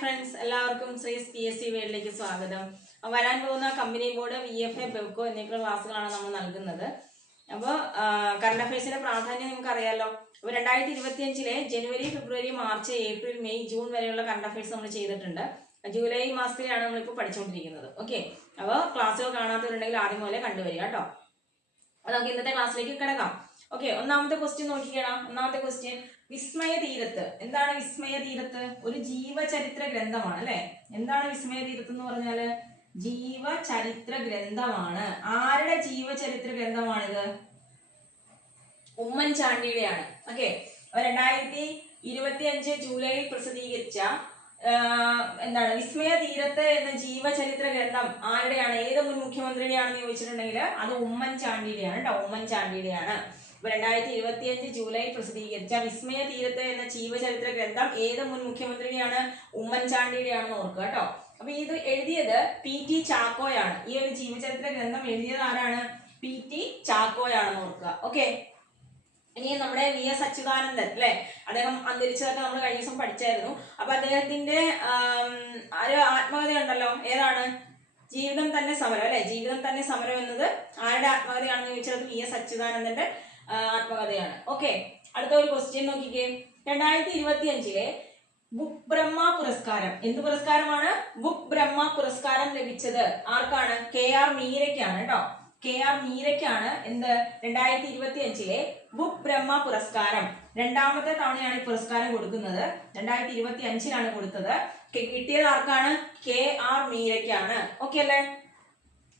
Friends, എല്ലാവർക്കും ശ്രീസ് PSC വേൾഡിലേക്ക് സ്വാഗതം. വരാൻ പോകുന്ന കമ്പനി ബോർഡ്, VFA, ബെവ്കോ എന്നിവയുള്ള ക്ലാസ്സുകളാണ് നമ്മൾ നൽകുന്നത്. അപ്പോൾ കറണ്ട് അഫയേഴ്സിന്റെ പ്രാധാന്യം നമുക്ക് അറിയാലോ. അപ്പോൾ 2025 ജനുവരി, ഫെബ്രുവരി, മാർച്ച്, ഏപ്രിൽ, മെയ്, ജൂൺ വരെയുള്ള കറണ്ട് അഫയേഴ്സ് നമ്മൾ ചെയ്തിട്ടുണ്ട്. ജൂലൈ മാസത്തിലാണ് നമ്മളിപ്പോൾ പഠിച്ചുകൊണ്ടിരിക്കുന്നത്. ഓക്കെ, അപ്പോൾ ക്ലാസ്സുകൾ കാണാത്തവരുണ്ടെങ്കിൽ ആദ്യം പോലെ കണ്ടുവരിക കേട്ടോ. അപ്പോൾ നമുക്ക് ഇന്നത്തെ ക്ലാസ്സിലേക്ക് കിടക്കാം. ഓക്കെ, ഒന്നാമത്തെ ക്വസ്റ്റ്യൻ നോക്കിക്കണം. ഒന്നാമത്തെ ക്വസ്റ്റ്യൻ, വിസ്മയ തീരത്ത്. എന്താണ് വിസ്മയ തീരത്ത്? ഒരു ജീവചരിത്ര ഗ്രന്ഥമാണ് അല്ലെ. എന്താണ് വിസ്മയ തീരത്ത് എന്ന് പറഞ്ഞാല്? ജീവചരിത്ര ഗ്രന്ഥമാണ്. ആരുടെ ജീവചരിത്ര ഗ്രന്ഥമാണിത്? ഉമ്മൻചാണ്ടിയുടെയാണ്. ഓക്കെ, 2025 ജൂലൈയിൽ പ്രസിദ്ധീകരിച്ച എന്താണ് വിസ്മയ തീരത്ത് എന്ന ജീവചരിത്ര ഗ്രന്ഥം ആരുടെയാണ്? ഏത് മുൻ മുഖ്യമന്ത്രിയുടെയാണെന്ന് ചോദിച്ചിട്ടുണ്ടെങ്കിൽ അത് ഉമ്മൻചാണ്ടിയുടെയാണ് കേട്ടോ. ഉമ്മൻചാണ്ടിയുടെയാണ്. 2025 ജൂലൈ പ്രസിദ്ധീകരിച്ച വിസ്മയ തീരത്ത് എന്ന ജീവചരിത്ര ഗ്രന്ഥം ഏത് മുൻ മുഖ്യമന്ത്രിയുടെയാണ്? ഉമ്മൻചാണ്ടിയുടെയാണെന്ന് ഓർക്കുക കേട്ടോ. അപ്പൊ ഇത് എഴുതിയത് PT ചാക്കോയാണ്. ഈ ഒരു ജീവചരിത്ര ഗ്രന്ഥം എഴുതിയത് ആരാണ്? PT ചാക്കോയാണെന്ന് ഓർക്കുക. ഓക്കെ, ഇനി നമ്മുടെ VS അച്യുതാനന്ദൻ അല്ലെ, അദ്ദേഹം അന്തരിച്ചതൊക്കെ നമ്മൾ കഴിഞ്ഞ ദിവസം പഠിച്ചായിരുന്നു. അപ്പൊ അദ്ദേഹത്തിന്റെ ഒരു ആത്മകഥ ഉണ്ടല്ലോ, ഏതാണ്? ജീവിതം തന്നെ സമരം അല്ലെ. ജീവിതം തന്നെ സമരം എന്നത് ആരുടെ ആത്മകഥയാണെന്ന് ചോദിച്ചത് VS അച്യുതാനന്ദന്റെ ആത്മകഥയാണ്. ഓക്കെ, അടുത്ത ഒരു ക്വസ്റ്റ്യൻ നോക്കിക്കേ. 2025 ബുക്ക് ബ്രഹ്മ പുരസ്കാരം. എന്ത് പുരസ്കാരമാണ്? ബുക്ക് ബ്രഹ്മ പുരസ്കാരം ലഭിച്ചത് ആർക്കാണ്? KR മീരയ്ക്കാണ് കേട്ടോ. KR മീരയ്ക്കാണ് എന്ത് 2025 ബുക്ക് ബ്രഹ്മ പുരസ്കാരം. രണ്ടാമത്തെ തവണയാണ് ഈ പുരസ്കാരം കൊടുക്കുന്നത്. 2025 കൊടുത്തത്. കിട്ടിയത് ആർക്കാണ്? KR മീരയ്ക്കാണ്. ഓക്കെ അല്ലേ.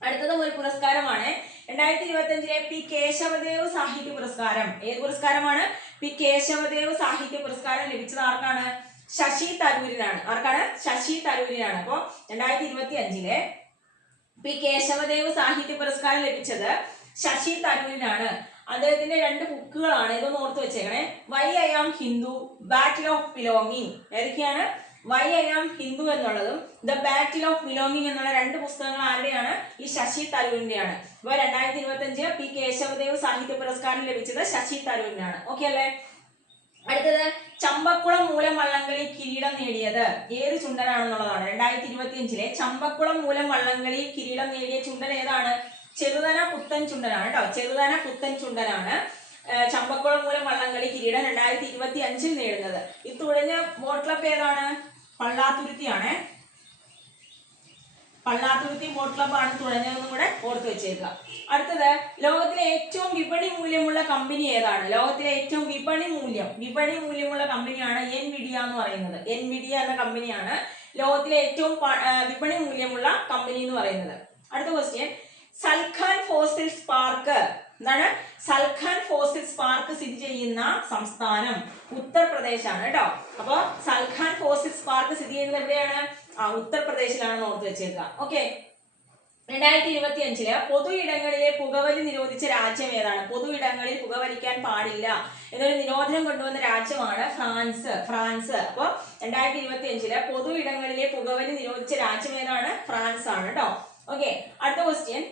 അടുത്തത് ഒരു പുരസ്കാരമാണ് 2025 P കേശവദേവ് സാഹിത്യ പുരസ്കാരം. ഏത് പുരസ്കാരമാണ്? P കേശവദേവ് സാഹിത്യ പുരസ്കാരം ലഭിച്ചത് ആർക്കാണ്? ശശി തരൂരിനാണ്. ആർക്കാണ്? ശശി തരൂരിനാണ്. അപ്പൊ 2025 P കേശവദേവ് സാഹിത്യ പുരസ്കാരം ലഭിച്ചത് ശശി തരൂരിനാണ്. അദ്ദേഹത്തിന്റെ 2 ബുക്കുകളാണ്. ഇതൊന്ന് ഓർത്ത് വെച്ചേക്കണേ. Why I am Hindu, battle of belonging. ഏതൊക്കെയാണ്? വൈ ഐ ആം ഹിന്ദു എന്നുള്ളതും ദ ബാറ്റിൽ ഓഫ് ബിലോങ്ങിങ് എന്നുള്ള 2 പുസ്തകങ്ങൾ ആരുടെയാണ്? ഈ ശശി തരൂരിന്റെയാണ്. അപ്പൊ 2025 P കേശവദേവ് സാഹിത്യ പുരസ്കാരം ലഭിച്ചത് ശശി തരൂരിനാണ്. ഓക്കെ അല്ലേ. അടുത്തത്, ചമ്പക്കുളം മൂലം വള്ളംകളി കിരീടം നേടിയത് ഏത് ചുണ്ടനാണെന്നുള്ളതാണ്. 2025 ചമ്പക്കുളം മൂലം വള്ളംകളി കിരീടം നേടിയ ചുണ്ടൻ ഏതാണ്? ചെറുതന പുത്തൻ ചുണ്ടനാണ് കേട്ടോ. ചെറുതന പുത്തൻ ചുണ്ടനാണ് ചമ്പക്കുളം മൂലം വള്ളംകളി കിരീടം 2025 നേടുന്നത്. ഈ തുഴഞ്ഞ ബോട്ട് ക്ലബ് ഏതാണ്? പള്ളാത്തുരുത്തിയാണ്. പള്ളാത്തുരുത്തി ബോട്ട് ക്ലബ് ആണ് തുഴഞ്ഞതെന്നും കൂടെ ഓർത്ത് വെച്ചേക്കുക. അടുത്തത്, ലോകത്തിലെ ഏറ്റവും വിപണി മൂല്യമുള്ള കമ്പനി ഏതാണ്? ലോകത്തിലെ ഏറ്റവും വിപണി മൂല്യമുള്ള കമ്പനിയാണ് NVIDIA എന്ന് പറയുന്നത്. NVIDIA എന്ന കമ്പനിയാണ് ലോകത്തിലെ ഏറ്റവും വിപണി മൂല്യമുള്ള കമ്പനി എന്ന് പറയുന്നത്. അടുത്ത ക്വസ്റ്റ്യൻ, സൽഖാൻ ഫോസിൽസ് പാർക്ക്. എന്താണ്? സൽഖാൻ ഫോസിൽസ് പാർക്ക് സ്ഥിതി ചെയ്യുന്ന സംസ്ഥാനം ഉത്തർപ്രദേശ് ആണ് കേട്ടോ. അപ്പൊ സൽഖാൻ ഫോസിൽസ് പാർക്ക് സ്ഥിതി ചെയ്യുന്നത് എവിടെയാണ്? ഉത്തർപ്രദേശിലാണെന്ന് ഓർത്ത് വെച്ചേക്കുക. ഓക്കെ, 2025 പൊതു ഇടങ്ങളിലെ പുകവലി നിരോധിച്ച രാജ്യം ഏതാണ്? പൊതു ഇടങ്ങളിൽ പുകവലിക്കാൻ പാടില്ല എന്നൊരു നിരോധനം കൊണ്ടുവന്ന രാജ്യമാണ് ഫ്രാൻസ്. അപ്പൊ 2025 പൊതു ഇടങ്ങളിലെ പുകവലി നിരോധിച്ച രാജ്യം ഏതാണ്? ഫ്രാൻസ് ആണ് കേട്ടോ. ഓക്കെ, അടുത്ത ക്വസ്റ്റ്യൻ,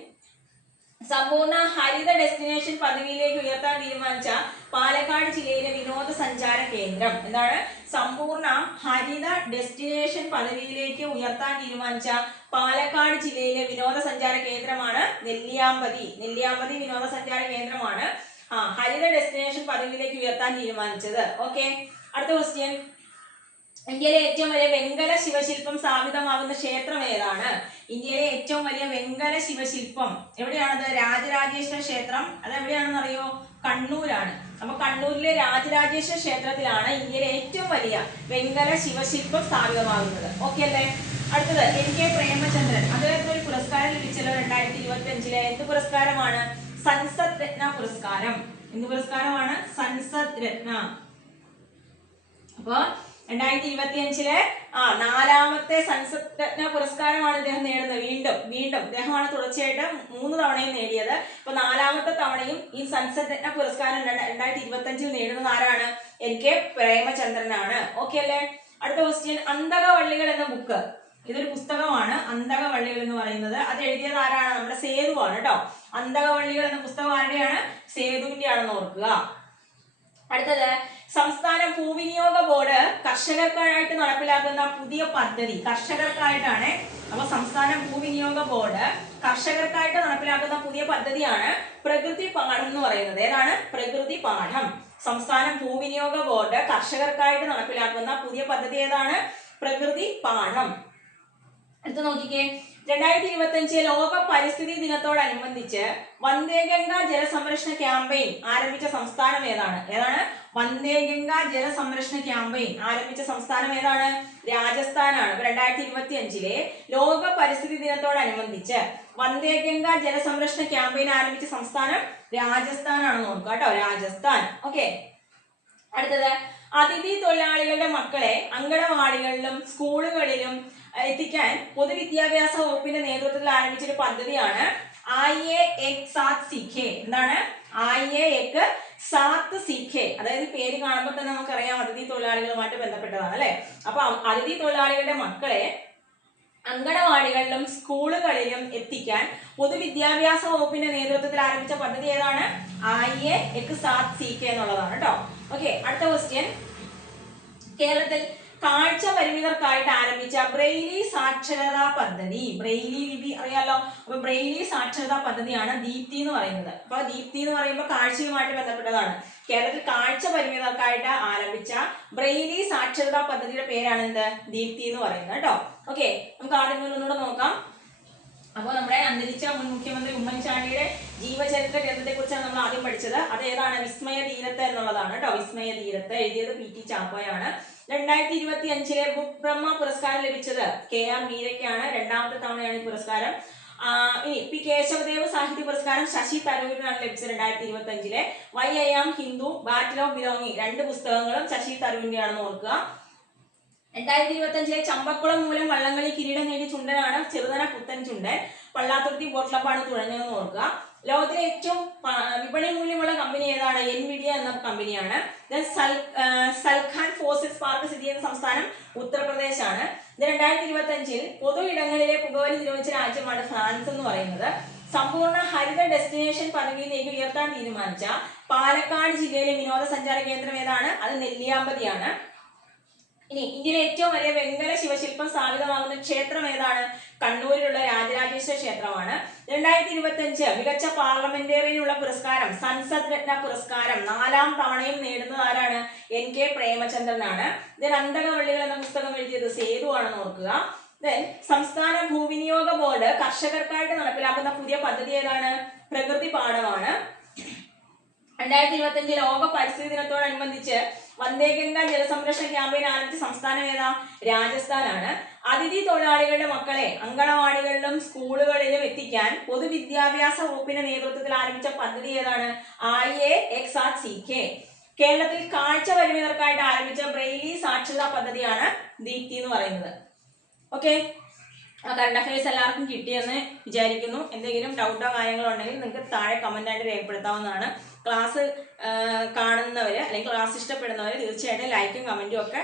സമ്പൂർണ്ണ ഹരിത ഡെസ്റ്റിനേഷൻ പദവിയിലേക്ക് ഉയർത്താൻ തീരുമാനിച്ച പാലക്കാട് ജില്ലയിലെ വിനോദസഞ്ചാര കേന്ദ്രം എന്താണ്? സമ്പൂർണ്ണ ഹരിത ഡെസ്റ്റിനേഷൻ പദവിയിലേക്ക് ഉയർത്താൻ തീരുമാനിച്ച പാലക്കാട് ജില്ലയിലെ വിനോദസഞ്ചാര കേന്ദ്രമാണ് നെല്ലിയാമ്പതി. നെല്ലിയാമ്പതി വിനോദസഞ്ചാര കേന്ദ്രമാണ് ഹരിത ഡെസ്റ്റിനേഷൻ പദവിയിലേക്ക് ഉയർത്താൻ തീരുമാനിച്ചത്. ഓക്കെ, അടുത്ത ക്വസ്റ്റ്യൻ, ഇന്ത്യയിലെ ഏറ്റവും വലിയ വെങ്കല ശിവശില്പം സ്ഥാപിതമാകുന്ന ക്ഷേത്രം ഏതാണ്? ഇന്ത്യയിലെ ഏറ്റവും വലിയ വെങ്കല ശിവശില്പം എവിടെയാണത്? രാജരാജേശ്വര ക്ഷേത്രം. അത് എവിടെയാണെന്ന് അറിയോ? കണ്ണൂരാണ്. അപ്പൊ കണ്ണൂരിലെ രാജരാജേശ്വര ക്ഷേത്രത്തിലാണ് ഇന്ത്യയിലെ ഏറ്റവും വലിയ വെങ്കല ശിവശില്പം സ്ഥാപിതമാകുന്നത്. ഓക്കെ അല്ലേ. അടുത്തത്, NK പ്രേമചന്ദ്രൻ. അദ്ദേഹത്തിന് ഒരു പുരസ്കാരം ലഭിച്ചല്ലോ 2025. എന്ത് പുരസ്കാരമാണ്? സൻസദ് രത്ന പുരസ്കാരം. എന്ത് പുരസ്കാരമാണ്? സൻസദ് രത്ന. അപ്പൊ 2025 4ാമത്തെ സൻസദ് രത്ന പുരസ്കാരമാണ് ഇദ്ദേഹം നേടുന്നത്. വീണ്ടും ഇദ്ദേഹമാണ് തുടർച്ചയായിട്ട് 3 തവണയും നേടിയത്. ഇപ്പൊ 4ാമത്തെ തവണയും ഈ സൻസദ് രത്ന പുരസ്കാരം 2025 നേടുന്നത് ആരാണ്? NK പ്രേമചന്ദ്രനാണ്. ഓക്കെ അല്ലേ. അടുത്ത ക്വസ്റ്റ്യൻ, അന്തകവള്ളികൾ എന്ന ബുക്ക്. ഇതൊരു പുസ്തകമാണ്, അന്തകവള്ളികൾ എന്ന് പറയുന്നത്. അത് എഴുതിയത് ആരാണ്? നമ്മുടെ സേതുവാണ് കേട്ടോ. അന്തകവള്ളികൾ എന്ന പുസ്തകം ആരുടെയാണ്? സേതുവിന്റെ ആണെന്ന് ഓർക്കുക. അടുത്തത്, സംസ്ഥാന ഭൂവിനിയോഗ ബോർഡ് കർഷകർക്കായിട്ട് നടപ്പിലാക്കുന്ന പുതിയ പദ്ധതി കർഷകർക്കായിട്ടാണ്. അപ്പൊ സംസ്ഥാന ഭൂവിനിയോഗ ബോർഡ് കർഷകർക്കായിട്ട് നടപ്പിലാക്കുന്ന പുതിയ പദ്ധതിയാണ് പ്രകൃതി പാഠം എന്ന് പറയുന്നത്. ഏതാണ്? പ്രകൃതി പാഠം. സംസ്ഥാന ഭൂവിനിയോഗ ബോർഡ് കർഷകർക്കായിട്ട് നടപ്പിലാക്കുന്ന പുതിയ പദ്ധതി ഏതാണ്? പ്രകൃതി പാഠം. അടുത്ത നോക്കിക്കേ, 2025 ലോക പരിസ്ഥിതി ദിനത്തോടനുബന്ധിച്ച് വന്ദേ ഗംഗ ജലസംരക്ഷണ ക്യാമ്പയിൻ ആരംഭിച്ച സംസ്ഥാനം ഏതാണ്? വന്ദേ ഗംഗ ജലസംരക്ഷണ ക്യാമ്പയിൻ ആരംഭിച്ച സംസ്ഥാനം ഏതാണ്? രാജസ്ഥാനാണ്. 2025 ലോക പരിസ്ഥിതി ദിനത്തോടനുബന്ധിച്ച് വന്ദേ ഗംഗ ജലസംരക്ഷണ ക്യാമ്പയിൻ ആരംഭിച്ച സംസ്ഥാനം രാജസ്ഥാനാണെന്ന് നോക്കുക കേട്ടോ, രാജസ്ഥാൻ. ഓക്കെ, അടുത്തത് അതിഥി തൊഴിലാളികളുടെ മക്കളെ അങ്കണവാടികളിലും സ്കൂളുകളിലും എത്തിക്കാൻ പൊതുവിദ്യാഭ്യാസ വകുപ്പിന്റെ നേതൃത്വത്തിൽ ആരംഭിച്ചൊരു പദ്ധതിയാണ് ആയേ ഏക് സാത്ത് സീഖേ. എന്താണ്? ആയേ ഏക് സാത്ത് സീഖേ. അതായത് പേര് കാണുമ്പോൾ തന്നെ നമുക്കറിയാം അതിഥി തൊഴിലാളികളുമായിട്ട് ബന്ധപ്പെട്ടതാണ് അല്ലെ. അപ്പൊ അതിഥി തൊഴിലാളികളുടെ മക്കളെ അങ്കണവാടികളിലും സ്കൂളുകളിലും എത്തിക്കാൻ പൊതുവിദ്യാഭ്യാസ വകുപ്പിന്റെ നേതൃത്വത്തിൽ ആരംഭിച്ച പദ്ധതി ഏതാണ്? ആയേ ഏക് സാത്ത് സീഖേ എന്നുള്ളതാണ് കേട്ടോ. ഓക്കെ, അടുത്ത ക്വസ്റ്റ്യൻ. കേരളത്തിൽ കാഴ്ച പരിമിതർക്കായിട്ട് ആരംഭിച്ച ബ്രെയിലി സാക്ഷരതാ പദ്ധതി. ബ്രെയിലി ലിപി അറിയാലോ. അപ്പൊ ബ്രെയിലി സാക്ഷരതാ പദ്ധതിയാണ് ദീപ്തി എന്ന് പറയുന്നത്. അപ്പൊ ദീപ്തി എന്ന് പറയുമ്പോൾ കാഴ്ചയുമായിട്ട് ബന്ധപ്പെട്ടതാണ്. കേരളത്തിൽ കാഴ്ച പരിമിതർക്കായിട്ട് ആരംഭിച്ച ബ്രെയിലി സാക്ഷരതാ പദ്ധതിയുടെ പേരാണ് എന്ത്? ദീപ്തി എന്ന് പറയുന്നത് കേട്ടോ. ഓക്കെ, നമുക്ക് ആദ്യം ഒന്നുകൂടെ നോക്കാം. അപ്പോൾ നമ്മുടെ അന്തരിച്ച മുൻ മുഖ്യമന്ത്രി ഉമ്മൻചാണ്ടിയുടെ ജീവചരിത്ര ഗ്രന്ഥത്തെ കുറിച്ചാണ് നമ്മൾ ആദ്യം പഠിച്ചത്. അത് ഏതാണ്? വിസ്മയ തീരത്ത് എന്നുള്ളതാണ് കേട്ടോ. വിസ്മയ തീരത്ത് എഴുതിയത് PT ചാക്കോയാണ്. 2025 ബുക്ക് ബ്രഹ്മ പുരസ്കാരം ലഭിച്ചത് KR മീരയ്ക്കാണ്. രണ്ടാമത്തെ തവണയാണ് ഈ പുരസ്കാരം. ഇനി പി കേശവദേവ് സാഹിത്യ പുരസ്കാരം ശശി തരൂരിനാണ് ലഭിച്ചത് 2025. Why I am Hindu, battle of belonging, 2 പുസ്തകങ്ങളും ശശി തരൂരിന്റെ ആണെന്ന് ഓർക്കുക. 2025 ചമ്പക്കുളം മൂലം വള്ളംകളി കിരീടം നേടിയ ചുണ്ടനാണ് ചെറുതന പുത്തൻ ചുണ്ടൻ. പള്ളാത്തുരുത്തി ബോട്ട് ക്ലബ്ബാണ് തുഴഞ്ഞതെന്ന് ഓർക്കുക. ലോകത്തിലെ ഏറ്റവും വിപണി മൂല്യമുള്ള കമ്പനി ഏതാണ്? എൻവിഡിയ എന്ന കമ്പനിയാണ്. സൽഖാൻ ഫോസിൽസ് പാർക്ക് സ്ഥിതി ചെയ്യുന്ന സംസ്ഥാനം ഉത്തർപ്രദേശ് ആണ്. 2025 പൊതു ഇടങ്ങളിലെ പുകവലി നിരോധിച്ച രാജ്യമാണ് ഫ്രാൻസ് എന്ന് പറയുന്നത്. സമ്പൂർണ്ണ ഹരിത ഡെസ്റ്റിനേഷൻ പദവിയിലേക്ക് ഉയർത്താൻ തീരുമാനിച്ച പാലക്കാട് ജില്ലയിലെ വിനോദസഞ്ചാര കേന്ദ്രം ഏതാണ്? അത് നെല്ലിയാമ്പതിയാണ്. ഇനി ഇന്ത്യയിലെ ഏറ്റവും വലിയ വെങ്കല ശിവശില്പം സ്ഥാപിതമാകുന്ന ക്ഷേത്രം ഏതാണ്? കണ്ണൂരിലുള്ള രാജരാജേശ്വര ക്ഷേത്രമാണ്. 2025 മികച്ച പാർലമെന്റേറിയനുള്ള പുരസ്കാരം സൻസദ് രത്ന പുരസ്കാരം 4ാം തവണയും നേടുന്നത് ആരാണ്? NK പ്രേമചന്ദ്രനാണ്. അന്തകവള്ളികൾ എന്ന പുസ്തകം എഴുതിയത് സേതു ആണെന്ന് ഓർക്കുക. സംസ്ഥാന ഭൂവിനിയോഗ ബോർഡ് കർഷകർക്കായിട്ട് നടപ്പിലാക്കുന്ന പുതിയ പദ്ധതി ഏതാണ്? പ്രകൃതി പാഠമാണ്. 2025 ലോക പരിസ്ഥിതി ദിനത്തോടനുബന്ധിച്ച് വന്ദേ ഗംഗ ജലസംരക്ഷണ ക്യാമ്പയിൻ ആരംഭിച്ച സംസ്ഥാനം ഏതാ? രാജസ്ഥാനാണ്. അതിഥി തൊഴിലാളികളുടെ മക്കളെ അങ്കണവാടികളിലും സ്കൂളുകളിലും എത്തിക്കാൻ പൊതുവിദ്യാഭ്യാസ വകുപ്പിന്റെ നേതൃത്വത്തിൽ ആരംഭിച്ച പദ്ധതി ഏതാണ്? ആയേ ഏക് സാത്ത് സീഖേ. കേരളത്തിൽ കാഴ്ച പരിമിതർക്കായിട്ട് ആരംഭിച്ച ബ്രെയിലി സാക്ഷരതാ പദ്ധതിയാണ് ദീപ്തി എന്ന് പറയുന്നത്. ഓക്കെ, കറണ്ട് അഫയേഴ്സ് എല്ലാവർക്കും കിട്ടിയെന്ന് വിചാരിക്കുന്നു. എന്തെങ്കിലും ഡൗട്ടോ കാര്യങ്ങളോ ഉണ്ടെങ്കിൽ നിങ്ങൾക്ക് താഴെ കമന്റ് ആയിട്ട് രേഖപ്പെടുത്താവുന്നതാണ്. ക്ലാസ് കാണുന്നവർ അല്ലെങ്കിൽ ക്ലാസ് ഇഷ്ടപ്പെടുന്നവർ തീർച്ചയായിട്ടും ലൈക്കും കമന്റും ഒക്കെ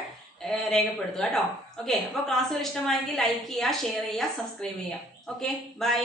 രേഖപ്പെടുത്തുക കേട്ടോ. ഓക്കെ, അപ്പോൾ ക്ലാസ്സുകൾ ഇഷ്ടമായെങ്കിൽ ലൈക്ക് ചെയ്യുക, ഷെയർ ചെയ്യുക, സബ്സ്ക്രൈബ് ചെയ്യുക. Okay, by.